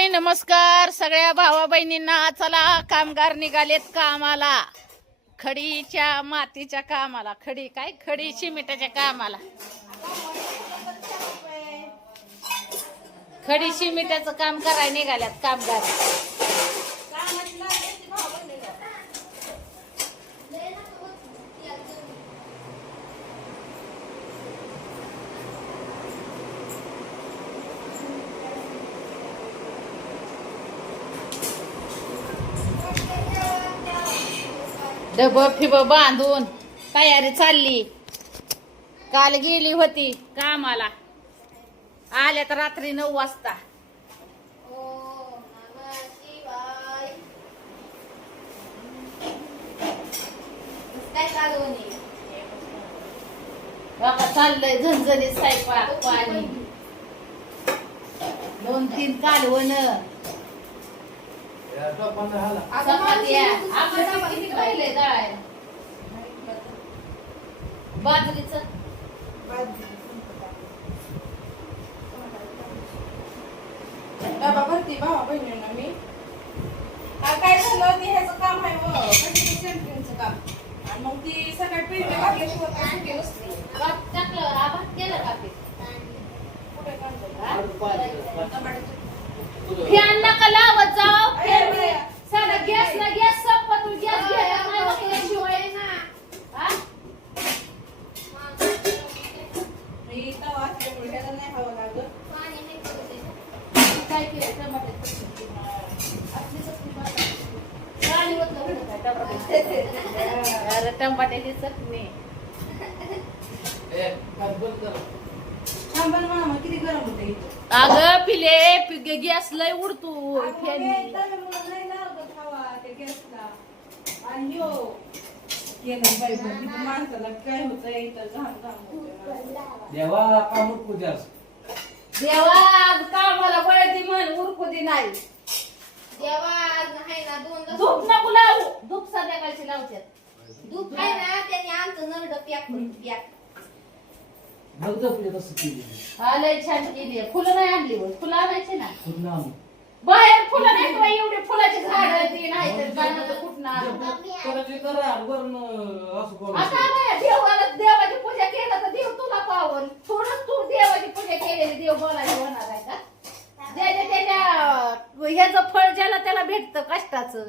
हाय नमस्कार सगळ्या भावा बहिणींना. चला कामगार निघालेत कामाला, खडीच्या मातीच्या कामाला, खडी सिमेंटाच्या कामाला, खडी सिमेंटाचं काम करायला निघाल्यात कामगार. डब फिब बांधून तयारी चालली. काल गेली होती कामाला, आल्या तर रात्री 9 वाजता. बाबा चाललंय झणझणीत स्वयंपाक पाणी, 2-3 कालवण, बाजरीच डबा भरती भावा बहिणींना मी. काय झालं ते ह्याचं काम आहे सेंटरिंगचं काम, आणि मग ती सगळ्या पिंडी लागल्याशिवाय सुट्टी नसते. टाकलं आभात केलं का ते कुठे फॅन नका लावत जाऊ. साधा गॅसला गॅस संपत, गॅस घ्यायशिवाय ना. मी तवा असल्यामुळे ह्याला नाही हवं लागत. काय केलं टमाटे अरे टमाट्याची चटणी. थांबा ना मामा, किती गरम होते इथं. अगं पिले गॅस लय उडतो फॅन. नाही लागत हवा त्या गॅसला. आणि यो केलं पाहिजे किती माणसाला काय होतंय इथं, घाम घाम होतोय. देवा काम पूजास देवा आज कामाला बळती म्हण उरकुदी नाही. देवा आहे ना 2 धूप नको लावू, धूप संध्याकाळची लावतात. दूध आहे ना, त्याने आमचं नरड पॅक करून पॅक. बघ पूजा कसं केली. हा लय छान केली. फुलं नाही आणली होय, फुलं आणायची ना. पूर्ण आणू बाहेर फुलं नाही किंवा एवढी फुलाची झाड ती नाही तर काय म्हणतं कुठं आणू. करायचे करा वरून असं करू. आता नाही देवाला, देवाची पूजा केलं तर देव तुला पावन. थोडंच तू देवाची पूजा केलेली देव बोलायला होणार आहे का? त्याच्या ह्याचं फळ ज्याला त्याला भेटतं कष्टाचं.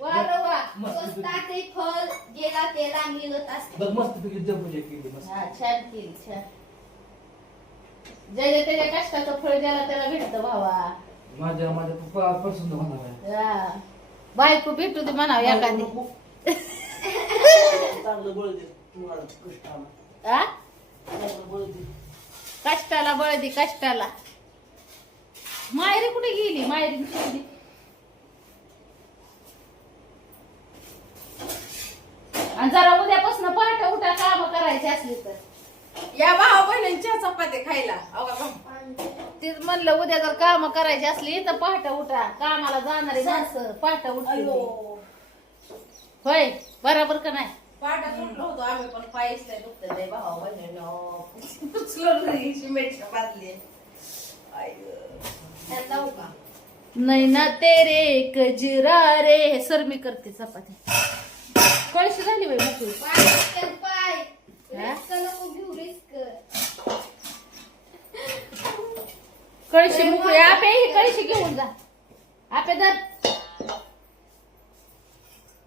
वा रे वा. स्वस्ताचे फळ गेला त्याला मिळत असते. बघ मस्त पैकी देव पूजा केली मस्त. हा छान केली छान. ज्याच्या त्याच्या कष्टाचं फळ ज्याला त्याला भेटतं भावा. माझ्या पप्पा प्रसन्न होणार आहे. हा. बायको भेटू दे म्हणावं एखादी. चांगलं बळ दे तुम्हाला कष्टाला. आ? चांगलं बळ दे. कष्टाला बळ दे कष्टाला. मायरी कुठे गेली? मायरी गेली. आणि जरा उद्यापासून पहाटे उठा काम करायची असली तर. या भावा बहिणींच्या चपात्या खायला. ते म्हणलं उद्या जर काम करायची असली तर पहाटे उठा. कामाला जाणारी माणसं पहाटे उठली होय. बरोबर का नाही? पाटात उठलो होतो आम्ही, पण पायच नाही दुखत नाही भावा बहिणींना. उचलून सिमेंटच्या बादली. जाऊ का? नाही ना तेरे कजरा रे. सर मी करते चपाती. कळशी झाली बाई मोकळी. पाय हा? रिस्क नको घेऊ, रिस्क. कळशी मोकळी. आपे ही कळशी घेऊन जा. आपे दर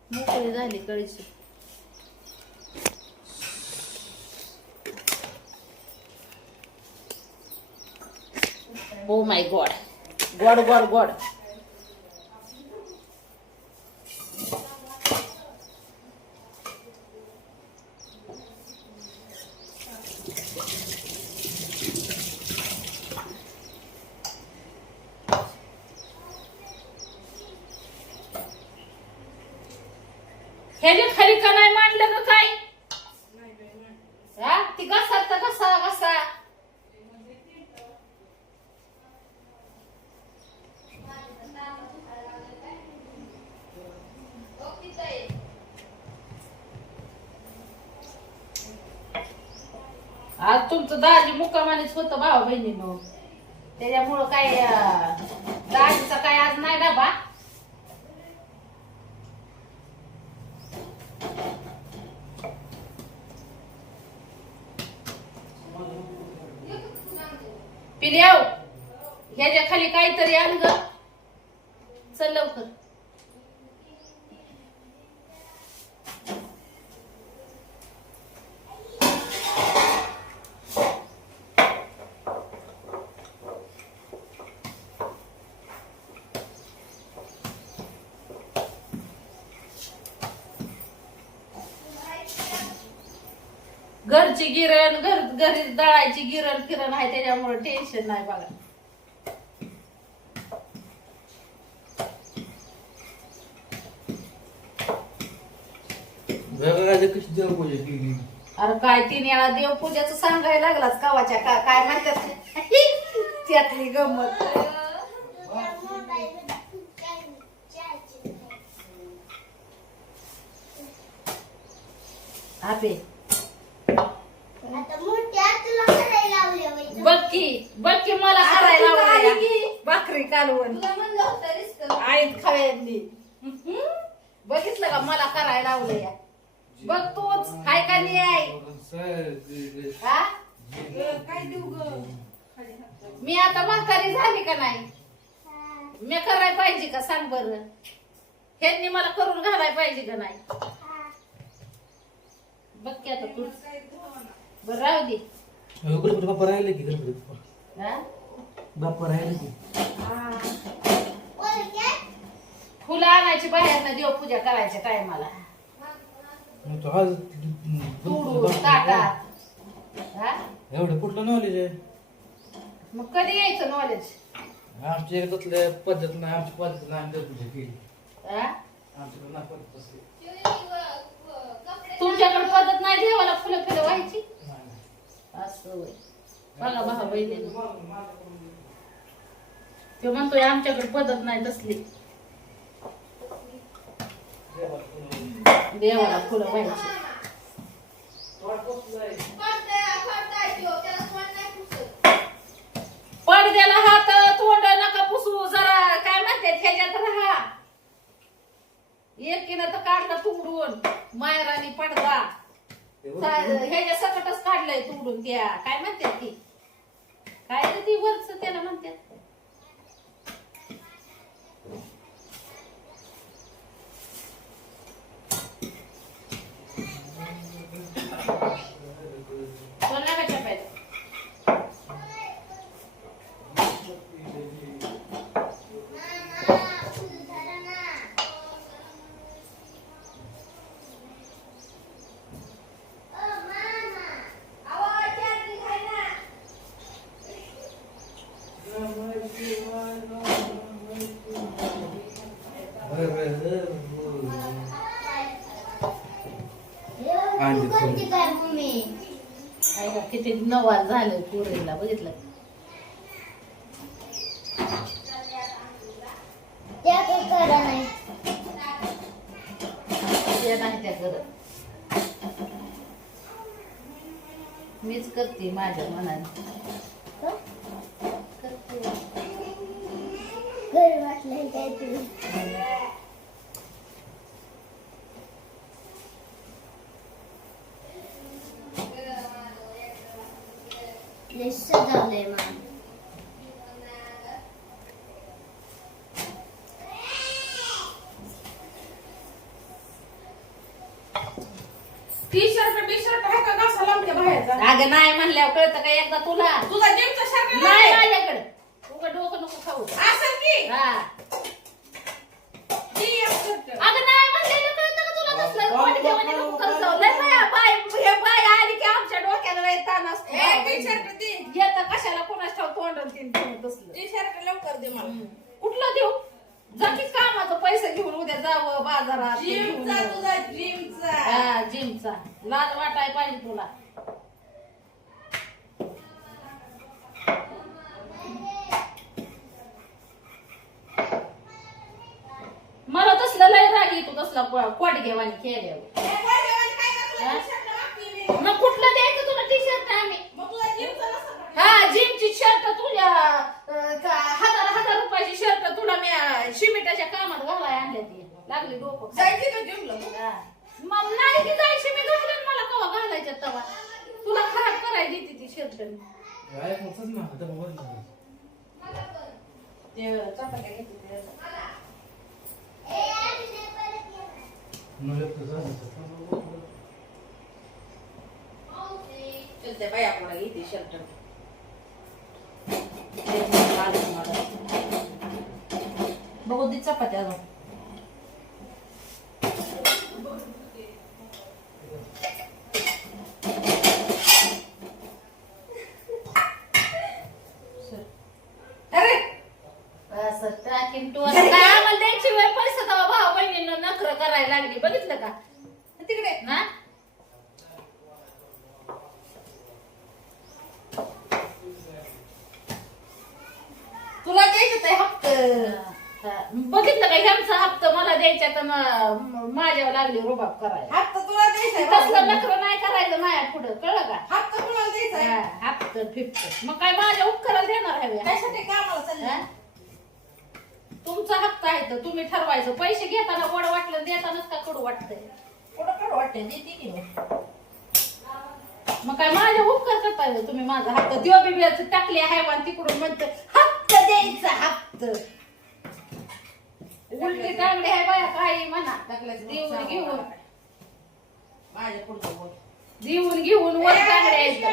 मोकळी झाली कळशी. Oh my God. God God God. ह्याच्या खाली का नाही मांडलं ग काय? हा? ती घसा तर घसा घसा. आज तुमचं दाजी मुक्कामानेच होतं भाऊ बहिणीनं. त्याच्यामुळं काय दाजीचा काय आज नाही डबा. पिल्याव ह्याच्या खाली काहीतरी आण ग. चल लवकर. घरची गिरण घरी दळायची गिरण फिरण आहे त्याच्यामुळे टेन्शन नाही बघा. कशी देवपूजा केली? अरे काय 3 वेळा देवपूजाचं सांगायला लागलाच कावाच्या काय म्हणतात त्यातली गंमत. आपे बघ की मला करायला लावलंय. भाकरी कालवण आईत खायली. बघितलं का मला करायला लावलंय. बघ तूच हाय का नाही आई? हा? काय देऊ ग? मी आता म्हातारी झाली का नाही? मी करायला पाहिजे का सांग बरं? ह्यांनी मला करून घालायला पाहिजे का नाही? बघ की आता तू बरं राहू दे. बाप्पा राहिले की गणपती हा? बाप्पा राहिले की फुलं आणायची बाहेरनं देवपूजा करायच्या टायमाला. तुडून ताटात. हा? एवढं कुठलं नॉलेज आहे? मग कधी यायचं नॉलेज? आमच्या एकदातल्या पद्धत नाही, आमची पद्धत नाही, आम्ही देवपूजा केली. हा? आमच्याकडे नाही पद्धत असते. तुमच्याकडे पद्धत नाही देवाला फुलं फुलं व्हायची? नाही. असं होय. बघा भाऊ बहिणी तो म्हणतोय आमच्याकडे पद्धत नाही तसली. देवाला फुलं व्हायची. पडद्याला हात तोंड नका पुसू जरा काय म्हणतात ह्याच्यात राहा. एकीनं तर काढलं तुडून मायरानी पडदा ह्याच्या सकटच काढलंय तुडून. त्या काय म्हणतात ती काय रे ती वरच त्याला म्हणतात सोना का चपाती? ऐका किती नवाज झालं पुरीला बघितलं. ते नाही त्या करत. मीच करते माझ्या मनाने. सजवलंय मान. टी शर्ट आहे का घासा लावते बाहेरचा? अगं नाही म्हणल्यावर कळतं का एकदा तुला? तुझा जिमचा शर्ट नाही माझ्याकडे. उगा डोकं नको खाऊ. असं की हा ती एक शर्ट. अगं नाही म्हणलेलं कळतं का तुला? तसलं वाट घेऊन नको करत जाऊ. लय बाय आली की आमच्या डोक्याला लय ताण असतो. टी शर्ट दे. येतं कशाला कोणाच ठाव तोंडून तीन तसलं. टी शर्ट लवकर दे मला. कुठलं देऊ? जाकीच कामाचं पैसे घेऊन उद्या जावं बाजारात. जिमचा तुझा जिमचा. हा जिमचा लाज वाटाय पाहिजे तुला. मला तसलं लय राग येतो तसला कोट घेवानी खेळल्यावर. हे काय देवाने काय करतो? टी शर्ट मागते मी. मग कुठलं द्यायचं तुला टी शर्ट? आम्ही मग तुझा जिमचा नसतं का? हा जिमची शर्ट तुझ्या लागली डोकं जायची का जिमला मग? हा. मग नाही की जायची मी घालून मला कवा घालायच्या तवा तुला खराब करायची ती शर्ट काय पोचच ना आता वर झालं. ते चपात्या घेते ते. नव्हे तर झालं तर. चलते बाया पुढे घेते शर्ट. बघू दे चपात्या अजून. अरे असं टाकीन तू आता काय आम्हाला द्यायची वेळ पैसे तवा भाऊ बहिणीनं नखरं करायला लागली बघितलं का तिकडे ना तुला द्यायचं ते हप्त. बघितलं का ह्यांचा हप्ता मला द्यायच्या तर माझ्यावर लागली रुबाब करायला हप्ता तुला द्यायचा तसलं आहे. नखरं नाही करायचं माझ्या पुढं कळलं का हप्ता तुला द्यायचा आहे. हप्त फिफ्त मग काय माझ्या उपकाराला देणार हवे त्यासाठी कामाला चालली. हा? तुमचा हप्ता आहे तर तुम्ही ठरवायचं पैसे घेताना गोड वाटलं देतानाच का कडू वाटतंय कुठं कडू वाटते देते की मग. मग काय माझ्या उपकार करताय तुम्ही माझा हप्ता देव बिबियाचं टाकली आहे आणि तिकडून म्हणते हप्ता द्यायचा हप्त उलटी टांगडी आहे बाया काही म्हणा टाकल्याचं देऊन घेऊन माझ्या पुढचं बोल. देऊन घेऊन वर टांगड्या यायचं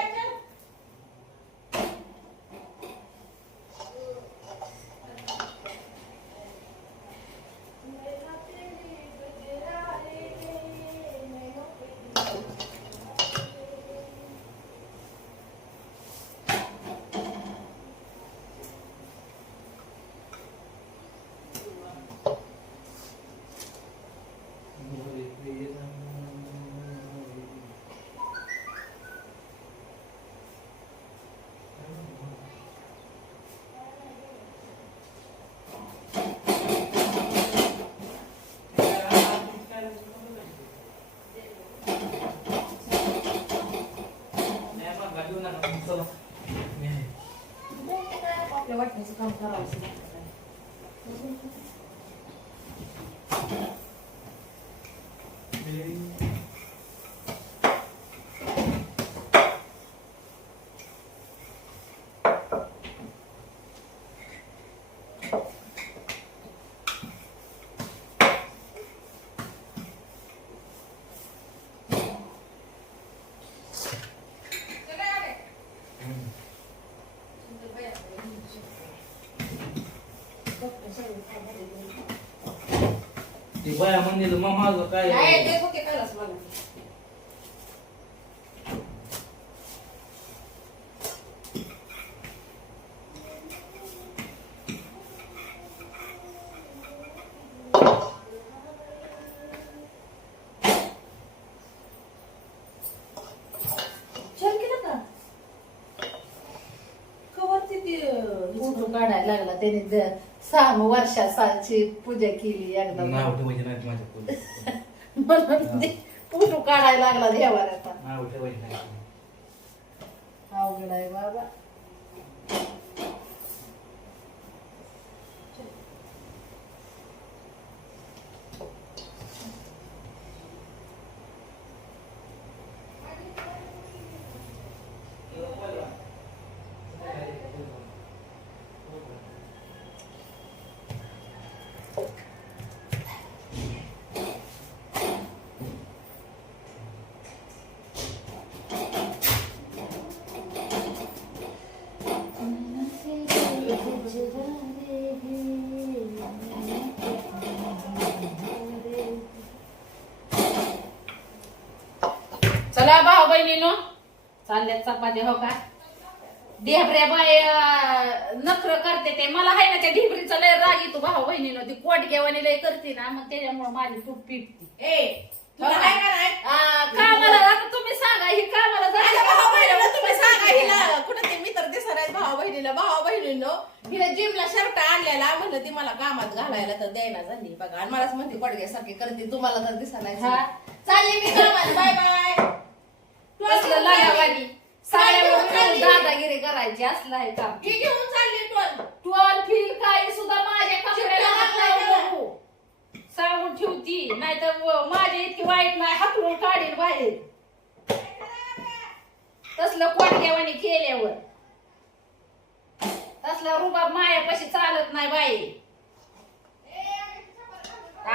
आपल्या वाटण्याचं काम करावं. ते बाया म्हणले मग माझं काय नाही देत होते कालच मला. छान केलं का? कवरती ते फोटो काढायला लागला त्याने 6 वर्षाची पूजा केली एकदा नाव ठेवायचे नाही माझ्या म्हणून ते फोटो काढायला लागला देवाऱ्याचा नाव ठेवायचे नाही. अवघड आहे बाबा चला भाऊ बहिणीनो चालल्यात चपात्या हो का ढेबऱ्या बाय नखर करते ते मला आहे ना त्या ढेबरीचा लय राग येतो भाऊ बहिणीनो ती कोट घेवानी लय करते ना मग त्याच्यामुळे माझी तूप पिटते ए तुला आहे का नाही? कामाला आता तुम्ही सांगा ही कामाला माझ्या भावा बहिणीला तुम्ही सांगा जायचं हिला कुठं ते मित्र दिसत आहेत भावा बहिणीनं हिला जिमला शर्ट आणलेला म्हणलं ती मला कामात घालायला तर द्यायला झाली बघा आणि मलाच म्हणते पडग्यासारखी करते तुम्हाला तर दिसायला हा. चालली मी कामाला बाय बाय असलं लागावानी साड्यावर दादागिरी करायची असलं आहे काम ही घेऊन चालली टोल टोल फील काही सुद्धा माझ्या कपड्याला हात लावू नको. सांगून ठेवते आहेत तसलं कोणत्यावानी केल्यावर तसला रुबाब मायापाशी चालत नाही बाई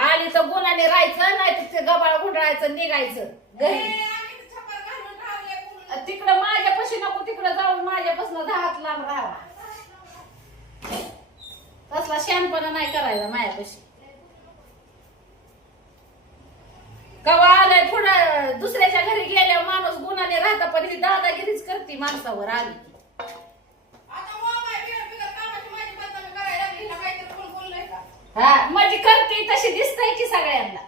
आली तर गुणाने राहायचं नाही तर ते गबाळ गुंडाळायचं निघायचं घरी तिकडं माझ्यापाशी नको तिकडं जाऊन माझ्यापासून 10 हात लांब राहावा तसला शहाणपणा नाही करायला मायापाशी कवा आलंय पुढं दुसऱ्याच्या घरी गेल्यावर माणूस गुणाने राहता पण ही दादागिरीच करते माणसावर आली हा माझी करते तशी दिसतंय की सगळ्यांना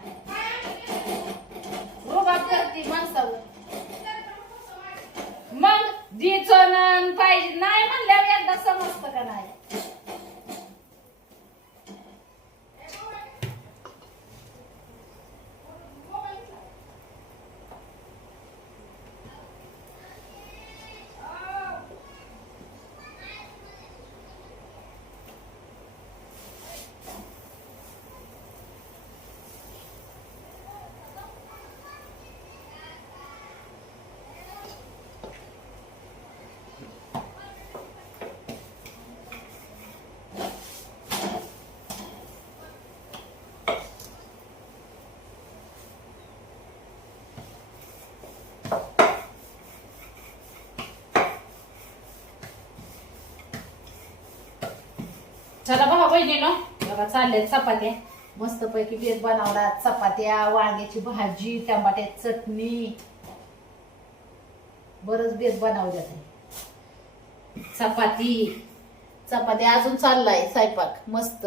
रुबाब करते माणसावर मग दिचन पाहिजे नाही म्हणल्यावर एकदा समजतं का नाही चला भाऊ बहिणीनो बघा चालले चपात्या मस्त पैकी बेत बनवला चपात्या वांग्याची भाजी टमाट्याची चटणी बरच बेत बनवल्यात चपाती अजून चाललाय स्वयंपाक मस्त